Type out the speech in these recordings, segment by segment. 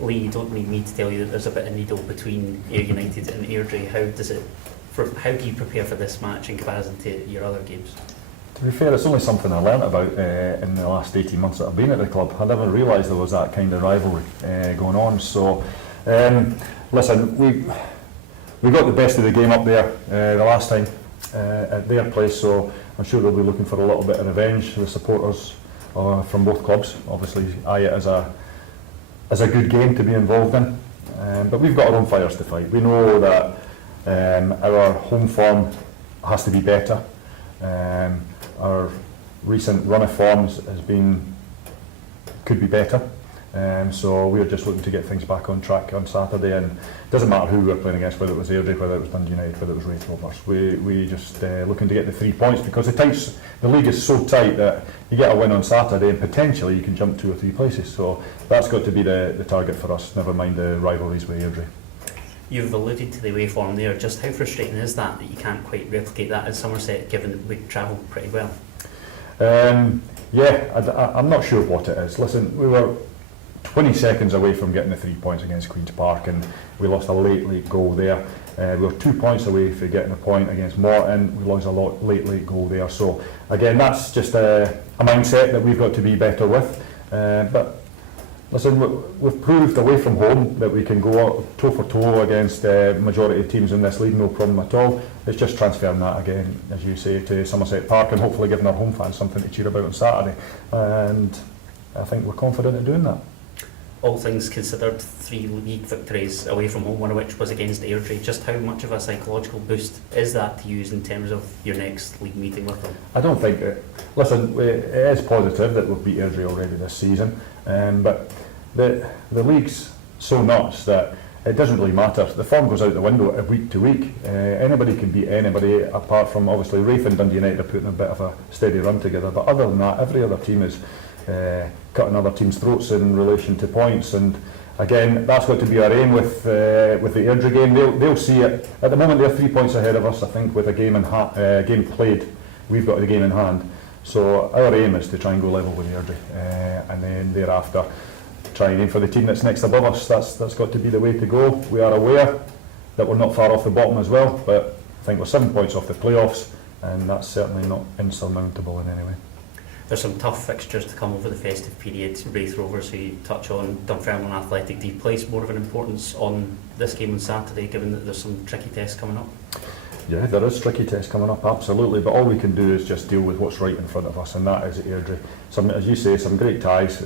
Lee, you don't need me to tell you that there's a bit of needle between Ayr United and Airdrie. How do you prepare for this match in comparison to your other games? To be fair, it's only something I learnt about in the last 18 months that I've been at the club. I never realised there was that kind of rivalry going on. So, listen, we got the best of the game up there the last time at their place, so I'm sure they'll be looking for a little bit of revenge. The supporters from both clubs obviously eye it as a good game to be involved in. But we've got our own fires to fight. We know that our home form has to be better. Our recent run of forms could be better, so we're just looking to get things back on track on Saturday, and it doesn't matter who we're playing against, whether it was Airdrie, whether it was Dundee United, whether it was Wraith Rovers. We just looking to get the 3 points, because the league is so tight that you get a win on Saturday and potentially you can jump 2 or 3 places, so that's got to be the target for us, never mind the rivalries with Airdrie. You've alluded to the away form there. Just how frustrating is that you can't quite replicate that in Somerset, given that we travel pretty well? I'm not sure what it is. Listen, we were 20 seconds away from getting the 3 points against Queen's Park, and we lost a late goal there. We were 2 points away from getting a point against Morton. We lost a late goal there. So again, that's just a mindset that we've got to be better with. But listen, we've proved away from home that we can go toe for toe against majority of teams in this league, no problem at all. It's just transferring that again, as you say, to Somerset Park, and hopefully giving our home fans something to cheer about on Saturday. And I think we're confident in doing that. All things considered, 3 league victories away from home, one of which was against Airdrie. Just how much of a psychological boost is that to use in terms of your next league meeting with them? I don't think listen, it is positive that we've beat Airdrie already this season, but the league's so nuts that it doesn't really matter. The form goes out the window week to week. Anybody can beat anybody, apart from obviously Wraith and Dundee United are putting a bit of a steady run together, but other than that, every other team is cutting other teams' throats in relation to points, and again, that's got to be our aim with the Airdrie game. They'll see it. At the moment, they're 3 points ahead of us, I think, with a game played. We've got the game in hand, so our aim is to try and go level with Airdrie, and then thereafter try and aim for the team that's next above us. That's got to be the way to go. We are aware that we're not far off the bottom as well, but I think we're 7 points off the playoffs, and that's certainly not insurmountable in any way. There's some tough fixtures to come over the festive period. Wraith Rovers, who you touch on, Dunfermline Athletic. Do you place more of an importance on this game on Saturday, given that there's some tricky tests coming up? Yeah, there is tricky tests coming up, absolutely, but all we can do is just deal with what's right in front of us, and that is Airdrie. As you say, some great ties,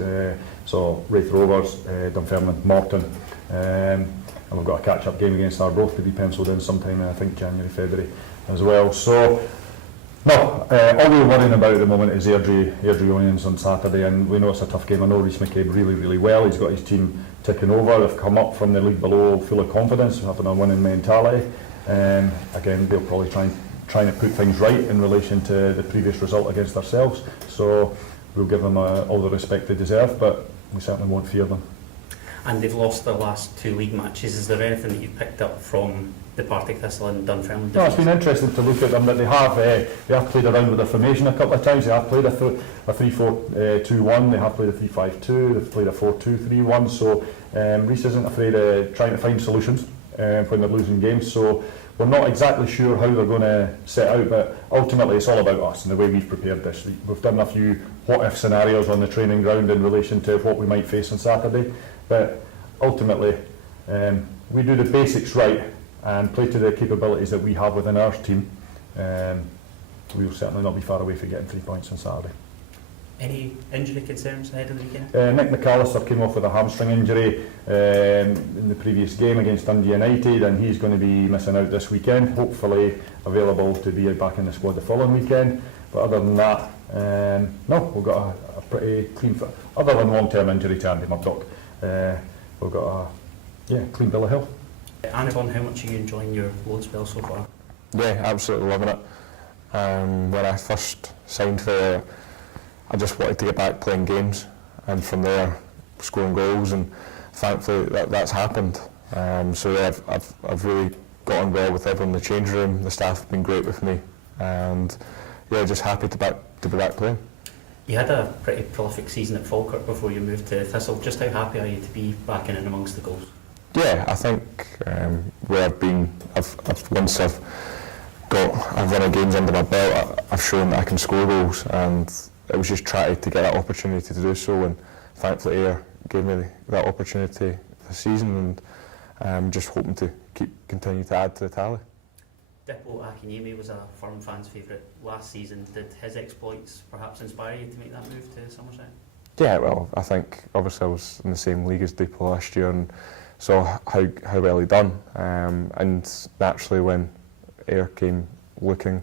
so Wraith Rovers, Dunfermline, Morton, and we've got a catch-up game against Arbroath to be pencilled in sometime, I think January, February as well. So no, all we're worrying about at the moment is Airdrie Unions on Saturday, and we know it's a tough game. I know Rhys McCabe really well. He's got his team ticking over. They've come up from the league below full of confidence, having a winning mentality. Again, they'll probably trying to put things right in relation to the previous result against ourselves. So we'll give them all the respect they deserve, but we certainly won't fear them. And they've lost their last 2 league matches. Is there anything that you've picked up from the Partick Thistle and Dunfermline? No, it's been interesting to look at them. That they have played around with their formation a couple of times. They have played a 3-4-2-1. They have played a 3-5-2. They've played a 4-2-3-1. So Rhys isn't afraid of trying to find solutions when they're losing games. So we're not exactly sure how they're going to set out, but ultimately it's all about us and the way we've prepared this. We've done a few what-if scenarios on the training ground in relation to what we might face on Saturday, but ultimately we do the basics right and play to the capabilities that we have within our team. We will certainly not be far away from getting 3 points on Saturday. Any injury concerns ahead of the weekend? Nick McAllister came off with a hamstring injury in the previous game against Dundee United, and he's going to be missing out this weekend, hopefully available to be back in the squad the following weekend. But other than that, no, we've got a pretty clean, other than long-term injury to Andy Murdoch, we've got a clean bill of health. Anton, how much are you enjoying your loan spell so far? Yeah, absolutely loving it. When I first signed for I just wanted to get back playing games, and from there scoring goals, and thankfully that's happened. So yeah, I've really got on well with everyone in the change room. The staff have been great with me, and yeah, just happy to be back playing. You had a pretty prolific season at Falkirk before you moved to Thistle. Just how happy are you to be back in and amongst the goals? Yeah, I think where I've been, once I've run of games under my belt, I've shown that I can score goals, and it was just trying to get that opportunity to do so, and thankfully Ayr gave me that opportunity this season, and I'm just hoping to continue to add to the tally. Dippo Akinyemi was a firm fan's favourite last season. Did his exploits perhaps inspire you to make that move to Somerset? Yeah, well, I think obviously I was in the same league as Dippo last year and saw how well he done. And naturally, when Ayr came looking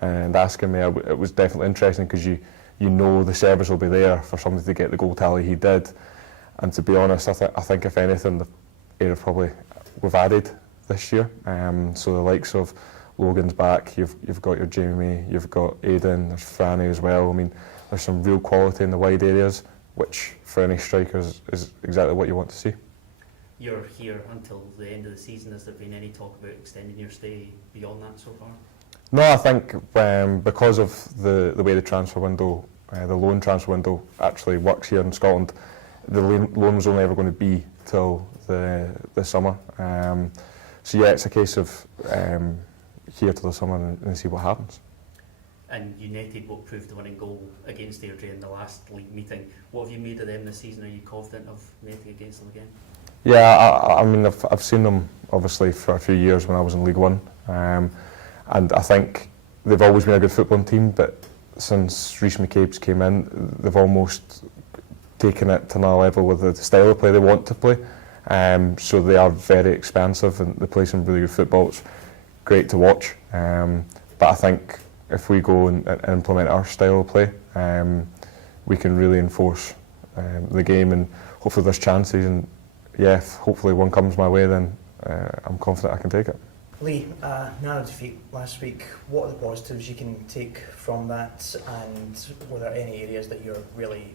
and asking me, it was definitely interesting, because you know the service will be there for somebody to get the goal tally he did. And to be honest, I think if anything, Ayr probably we've added this year. So the likes of Logan's back, you've got your Jamie, you've got Aidan, there's Franny as well. I mean, there's some real quality in the wide areas, which for any strikers is exactly what you want to see. You're here until the end of the season. Has there been any talk about extending your stay beyond that so far? No, I think because of the way the transfer window, the loan transfer window actually works here in Scotland, the loan was only ever going to be till the summer. So yeah, it's a case of here till the summer and see what happens. And United will prove the winning goal against Airdrie in the last league meeting. What have you made of them this season? Are you confident of netting against them again? Yeah, I mean, I've seen them obviously for a few years when I was in League One, and I think they've always been a good footballing team, but since Rhys McCabe's came in, they've almost taken it to another level with the style of play they want to play. So they are very expansive and they play some really good football. It's great to watch, but I think if we go and implement our style of play, we can really enforce the game, and hopefully there's chances, and yeah, if hopefully one comes my way, then I'm confident I can take it. Lee, narrow defeat last week. What are the positives you can take from that, and were there any areas that you're really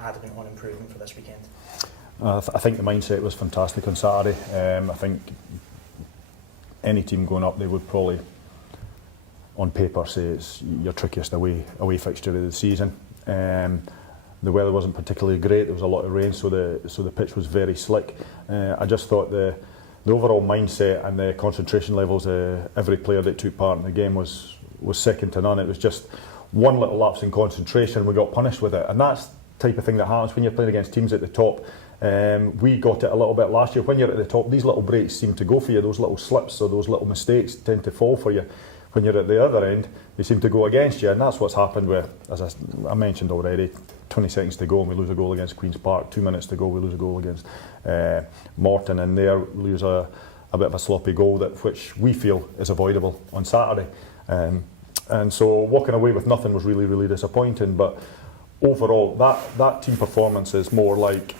adamant on improving for this weekend? I think the mindset was fantastic on Saturday. I think any team going up, they would probably, on paper, say it's your trickiest away fixture of the season. The weather wasn't particularly great. There was a lot of rain, so the pitch was very slick. I just thought the overall mindset and the concentration levels of every player that took part in the game was second to none. It was just one little lapse in concentration, we got punished with it, and that's the type of thing that happens when you're playing against teams at the top. We got it a little bit last year. When you're at the top, these little breaks seem to go for you. Those little slips or those little mistakes tend to fall for you. When you're at the other end, they seem to go against you, and that's what's happened with, as I mentioned already, 20 seconds to go and we lose a goal against Queen's Park, 2 minutes to go we lose a goal against Morton, and there we lose a bit of a sloppy goal which we feel is avoidable on Saturday. And so walking away with nothing was really, really disappointing, but overall that team performance is more like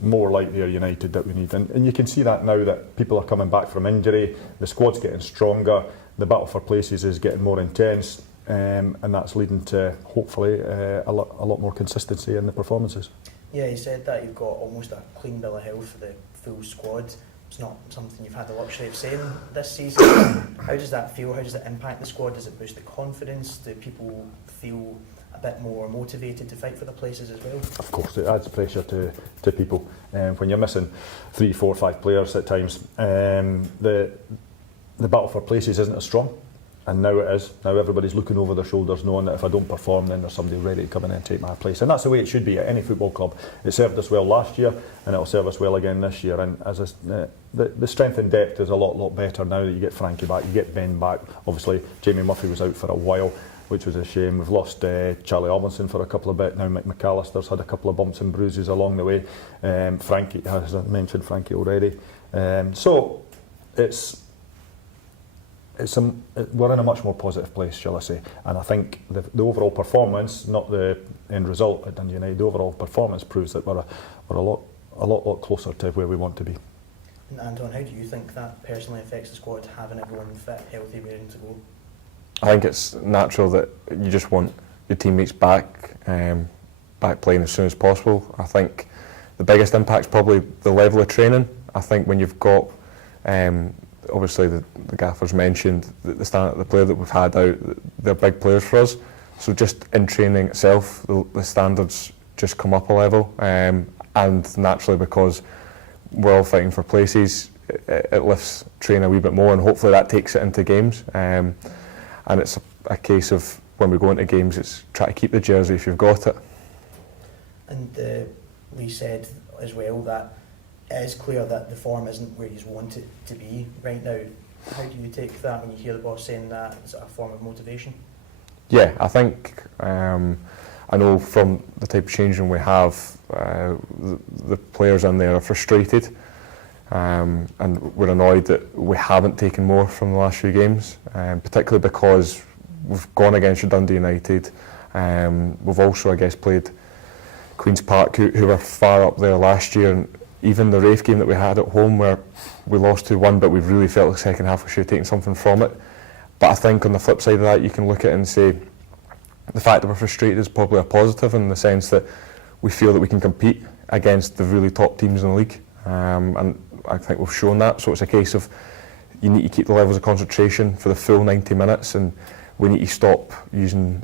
the Ayr United that we need, and you can see that now that people are coming back from injury, the squad's getting stronger, the battle for places is getting more intense, and that's leading to hopefully a lot more consistency in the performances. Yeah, you said that you've got almost a clean bill of health for the full squad. It's not something you've had the luxury of saying this season. How does that feel? How does it impact the squad? Does it boost the confidence? Do people feel a bit more motivated to fight for the places as well? Of course, it adds pressure to people. When you're missing 3, 4, 5 players at times, the battle for places isn't as strong, and now it is. Now everybody's looking over their shoulders knowing that if I don't perform, then there's somebody ready to come in and take my place, and that's the way it should be at any football club. It served us well last year and it'll serve us well again this year, and as the strength and depth is a lot better now that you get Frankie back, you get Ben back. Obviously Jamie Murphy was out for a while, which was a shame. We've lost Charlie Robinson for a couple of bits now. McAllister's had a couple of bumps and bruises along the way. Frankie, as I mentioned Frankie already. So we're in a much more positive place, shall I say, and I think the overall performance, not the end result at Dundee United, the overall performance proves that we're a lot closer to where we want to be. And Anton, how do you think that personally affects the squad, having everyone fit, healthy, ready to go? I think it's natural that you just want your teammates back playing as soon as possible. I think the biggest impact is probably the level of training. I think when you've got obviously the gaffers mentioned the player that we've had out, they're big players for us. So just in training itself, the standards just come up a level, and naturally because we're all fighting for places, it lifts training a wee bit more, and hopefully that takes it into games. And it's a case of when we go into games, it's try to keep the jersey if you've got it. And Lee said as well that it is clear that the form isn't where you want it to be right now. How do you take that when you hear the boss saying that? Is it a form of motivation? Yeah, I think I know from the type of changing we have, the players in there are frustrated, and we're annoyed that we haven't taken more from the last few games, particularly because we've gone against Dundee United. We've also, I guess, played Queen's Park, who were far up there last year, and even the Rafe game that we had at home where we lost 2-1, but we really felt the second half we should have taken something from it. But I think on the flip side of that, you can look at it and say the fact that we're frustrated is probably a positive, in the sense that we feel that we can compete against the really top teams in the league, and I think we've shown that. So it's a case of you need to keep the levels of concentration for the full 90 minutes, and we need to stop using,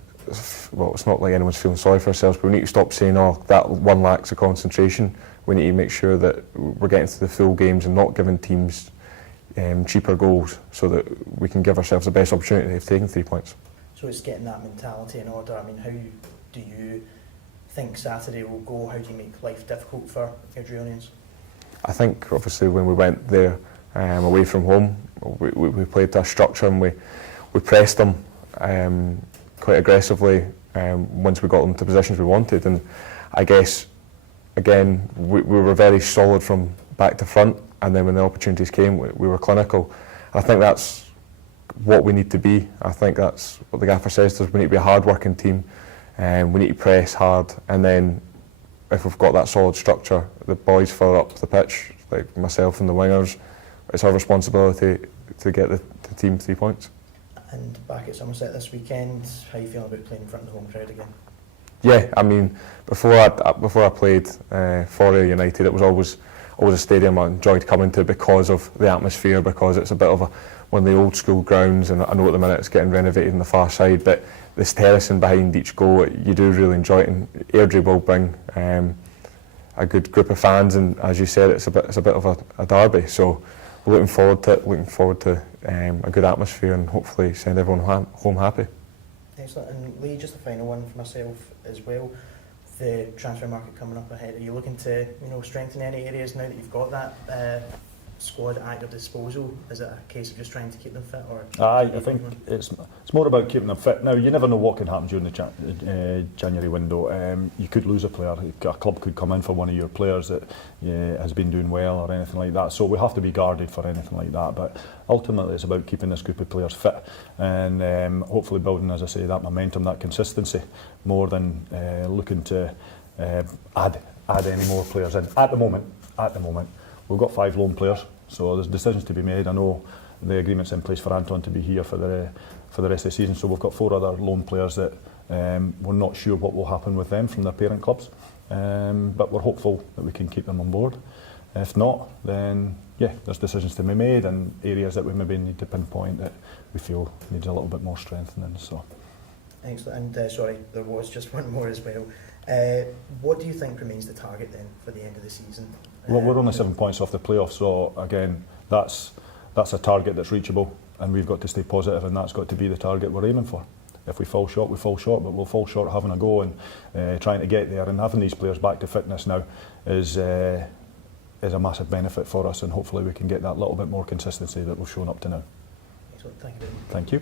well, it's not like anyone's feeling sorry for ourselves, but we need to stop saying, oh, that one lacks of concentration. We need to make sure that we're getting to the full games and not giving teams cheaper goals, so that we can give ourselves the best opportunity of taking 3 points. So it's getting that mentality in order. I mean, how do you think Saturday will go? How do you make life difficult for Airdrieonians? I think obviously when we went there away from home, we played to a structure, and we pressed them quite aggressively once we got them to positions we wanted. And I guess, again, we were very solid from back to front, and then when the opportunities came, we were clinical. I think that's what we need to be. I think that's what the gaffer says to us. We need to be a hard-working team, and we need to press hard, and then if we've got that solid structure, the boys further up the pitch, like myself and the wingers, it's our responsibility to get the team 3 points. And back at Somerset this weekend, how are you feeling about playing in front of the home crowd again? Yeah, I mean, before I played for United, it was always a stadium I enjoyed coming to because of the atmosphere, because it's a bit of one of the old school grounds, and I know at the minute it's getting renovated on the far side, but this terracing behind each goal, you do really enjoy it, and Airdrie will bring a good group of fans, and as you said, it's a bit of a derby, so we're looking forward to a good atmosphere, and hopefully send everyone home happy. Excellent. And Lee, just a final one for myself as well. The transfer market coming up ahead, are you looking to strengthen any areas now that you've got that squad at your disposal? Is it a case of just trying to keep them fit? Or I think it's more about keeping them fit. Now, you never know what can happen during the January window. You could lose a player. A club could come in for one of your players that has been doing well or anything like that. So we have to be guarded for anything like that. But ultimately, it's about keeping this group of players fit and hopefully building, as I say, that momentum, that consistency, more than looking to add any more players in. At the moment, we've got 5 loan players, so there's decisions to be made. I know the agreement's in place for Anton to be here for the rest of the season, so we've got 4 other loan players that we're not sure what will happen with them from their parent clubs, but we're hopeful that we can keep them on board. If not, then yeah, there's decisions to be made and areas that we maybe need to pinpoint that we feel needs a little bit more strengthening. So. Excellent. And sorry, there was just one more as well. What do you think remains the target then for the end of the season? Well, we're only 7 points off the playoffs, so again, that's a target that's reachable, and we've got to stay positive, and that's got to be the target we're aiming for. If we fall short, we fall short, but we'll fall short having a go and trying to get there, and having these players back to fitness now is a massive benefit for us, and hopefully we can get that little bit more consistency that we've shown up to now. Excellent. Thank you. Thank you.